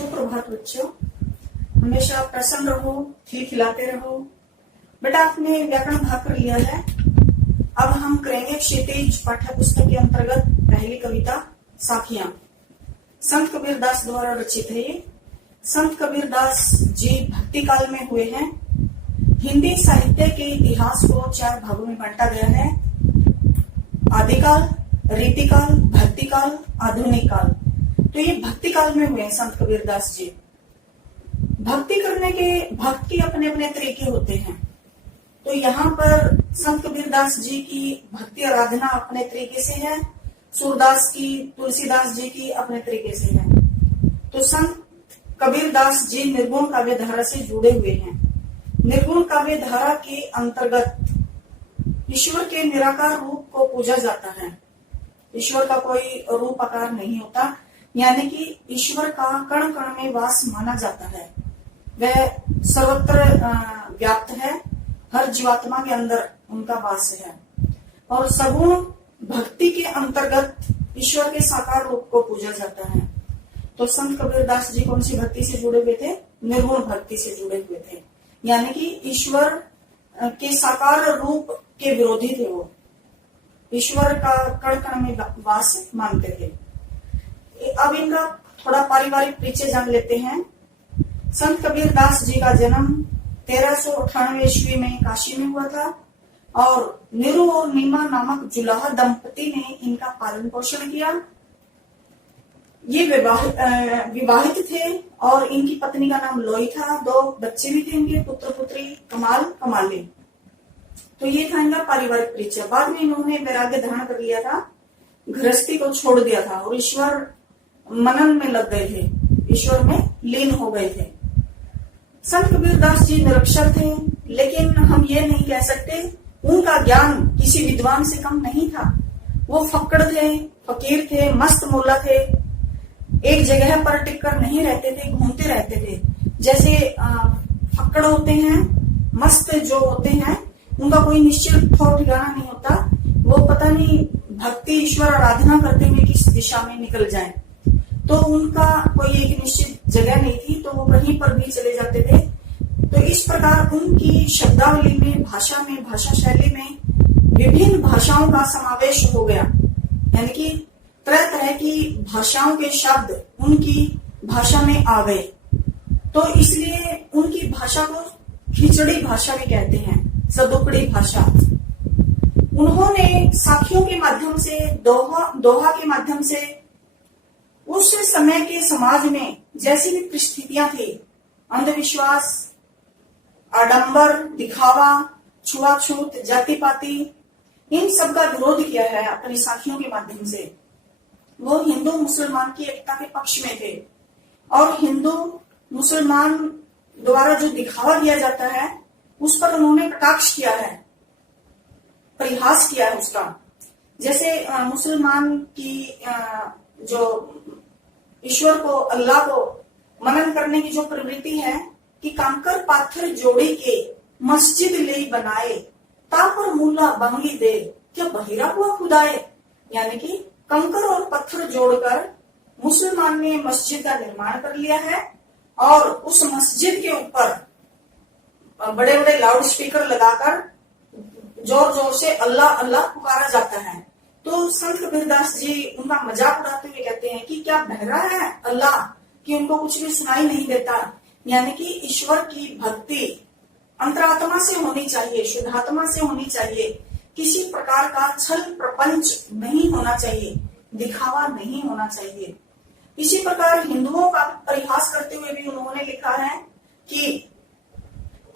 सुप्रभात बच्चों, हमेशा प्रसन्न रहो, खिलखिलाते रहो। बेटा आपने व्याकरण भाग कर लिया है। अब हम करेंगे क्षितिज पाठ्य पुस्तक के अंतर्गत पहली कविता साखियां। संत कबीरदास द्वारा रचित है ये। संत कबीरदास जी भक्ति काल में हुए हैं। हिंदी साहित्य के इतिहास को 4 भागों में बांटा गया है। आदिकाल, रीतिकाल, भक्तिकाल, आधुनिक काल। तो ये भक्ति काल में हुए हैं संत कबीरदास जी। भक्ति करने के भक्त के अपने अपने तरीके होते हैं। तो यहाँ पर संत कबीरदास जी की भक्ति आराधना अपने तरीके से है, सूरदास की, तुलसीदास जी की अपने तरीके से है। तो संत कबीरदास जी निर्गुण काव्य धारा से जुड़े हुए हैं। निर्गुण काव्य धारा के अंतर्गत ईश्वर के निराकार रूप को पूजा जाता है। ईश्वर का कोई रूप आकार नहीं होता, यानी कि ईश्वर का कण कण में वास माना जाता है। वह सर्वत्र व्याप्त है, हर जीवात्मा के अंदर उनका वास है। और सगुण भक्ति के अंतर्गत ईश्वर के साकार रूप को पूजा जाता है। तो संत कबीरदास जी कौन सी भक्ति से जुड़े हुए थे? निर्गुण भक्ति से जुड़े हुए थे, यानी कि ईश्वर के साकार रूप के विरोधी थे। वो ईश्वर का कण कण में वास मानते थे। अब इनका थोड़ा पारिवारिक परिचय जान लेते हैं। संत कबीरदास जी का जन्म 1398 ईस्वी में काशी में हुआ था और निरु और नीमा नामक जुलाहा दंपति ने इनका पालन पोषण किया। ये विवाहित थे और इनकी पत्नी का नाम लोई था। 2 बच्चे भी थे इनके, पुत्र पुत्री कमाल कमाली। तो ये था इनका पारिवारिक परिचय। बाद में इन्होंने वैराग्य धारण कर लिया था, गृहस्थी को छोड़ दिया था और ईश्वर मनन में लग गए थे, ईश्वर में लीन हो गए थे। संत कबीरदास जी निरक्षर थे, लेकिन हम ये नहीं कह सकते उनका ज्ञान किसी विद्वान से कम नहीं था। वो फक्कड़ थे, फकीर थे, मस्त मौला थे। एक जगह पर टिककर नहीं रहते थे, घूमते रहते थे। जैसे फक्कड़ होते हैं, मस्त जो होते हैं, उनका कोई निश्चित ठिकाना नहीं होता। वो पता नहीं भक्ति ईश्वर आराधना करते हुए किस दिशा में निकल जाए। तो उनका कोई एक निश्चित जगह नहीं थी, तो वो कहीं पर भी चले जाते थे। तो इस प्रकार उनकी शब्दावली में, भाषा में, भाषा शैली में विभिन्न भाषाओं का समावेश हो गया, यानी कि तरह तरह की भाषाओं के शब्द उनकी भाषा में आ गए। तो इसलिए उनकी भाषा को खिचड़ी भाषा भी कहते हैं, सदुकड़ी भाषा। उन्होंने साखियों के माध्यम से, दोहा के माध्यम से उस समय के समाज में जैसी भी परिस्थितियां थी, अंधविश्वास, आडंबर, दिखावा, छुआछूत, जाति पाति, इन सब का विरोध किया है अपनी साखियों के माध्यम से। वो हिंदू मुसलमान की एकता के पक्ष में थे और हिंदू मुसलमान द्वारा जो दिखावा किया जाता है उस पर उन्होंने कटाक्ष किया है, परिहास किया है उसका। जैसे मुसलमान की जो ईश्वर को, अल्लाह को मनन करने की जो प्रवृत्ति है कि कंकर पाथर जोड़ी के मस्जिद ले बनाए, तापर मूला बंगली दे, क्या बहिरा हुआ खुदाए। यानी कि कंकर और पत्थर जोड़कर मुसलमान ने मस्जिद का निर्माण कर लिया है और उस मस्जिद के ऊपर बड़े बड़े लाउड स्पीकर लगाकर जोर जोर से अल्लाह अल्लाह पुकारा जाता है। तो संत कबीरदास जी उनका मजाक उड़ाते हुए कहते हैं कि क्या बहरा है अल्लाह कि उनको कुछ भी सुनाई नहीं देता। यानी कि ईश्वर की भक्ति अंतरात्मा से होनी चाहिए, शुद्धात्मा से होनी चाहिए। किसी प्रकार का छल प्रपंच नहीं होना चाहिए, दिखावा नहीं होना चाहिए। इसी प्रकार हिंदुओं का परिहास करते हुए भी उन्होंने लिखा है कि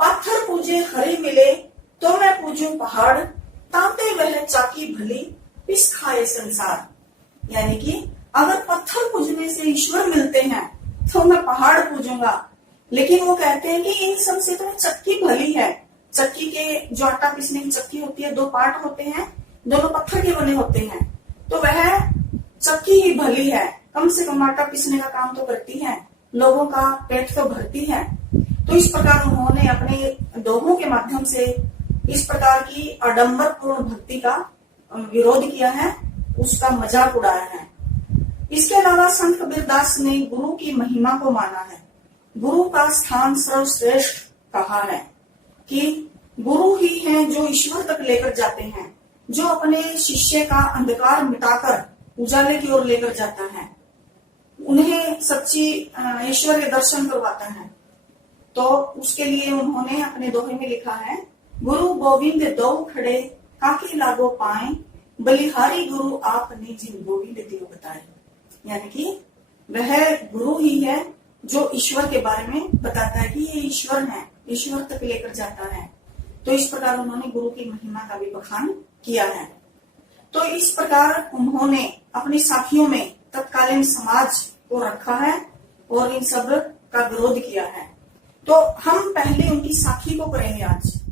पत्थर पूजे हरे मिले तो मैं पूजूं पहाड़, ताते वह चाकी भली पिस खाए संसार। यानी कि अगर पत्थर पूजने से ईश्वर मिलते हैं तो मैं पहाड़ पूजूंगा, लेकिन वो कहते हैं कि इन सब से तो चक्की भली है। चक्की के जो आटा पीसने की चक्की होती है, 2 पार्ट होते हैं, दोनों पत्थर के बने होते हैं, तो वह चक्की ही भली है। कम से कम आटा पीसने का काम तो करती है, लोगों का पेट तो भरती है। तो इस प्रकार उन्होंने अपने दोहों के माध्यम से इस प्रकार की आडंबरपूर्ण भक्ति का विरोध किया है, उसका मजाक उड़ाया है। इसके अलावा संत कबीरदास ने गुरु की महिमा को माना है। गुरु का स्थान सर्वश्रेष्ठ कहा है कि गुरु ही हैं जो ईश्वर तक लेकर जाते हैं, जो अपने शिष्य का अंधकार मिटाकर उजाले की ओर लेकर जाता है, उन्हें सच्ची ईश्वर के दर्शन करवाता है। तो उसके लिए उन्होंने अपने दोहे में लिखा है, गुरु गोविंद दो खड़े काके लागो पाए, बलिहारी गुरु आपने जिन गोविंद दियो बताए। यानी कि वह गुरु ही है जो ईश्वर के बारे में बताता है कि ये ईश्वर है, ईश्वर तक लेकर जाता है। तो इस प्रकार उन्होंने गुरु की महिमा का भी बखान किया है। तो इस प्रकार उन्होंने अपनी साखियों में तत्कालीन समाज को रखा है और इन सब का विरोध किया है। तो हम पहले उनकी साखी को करेंगे आज।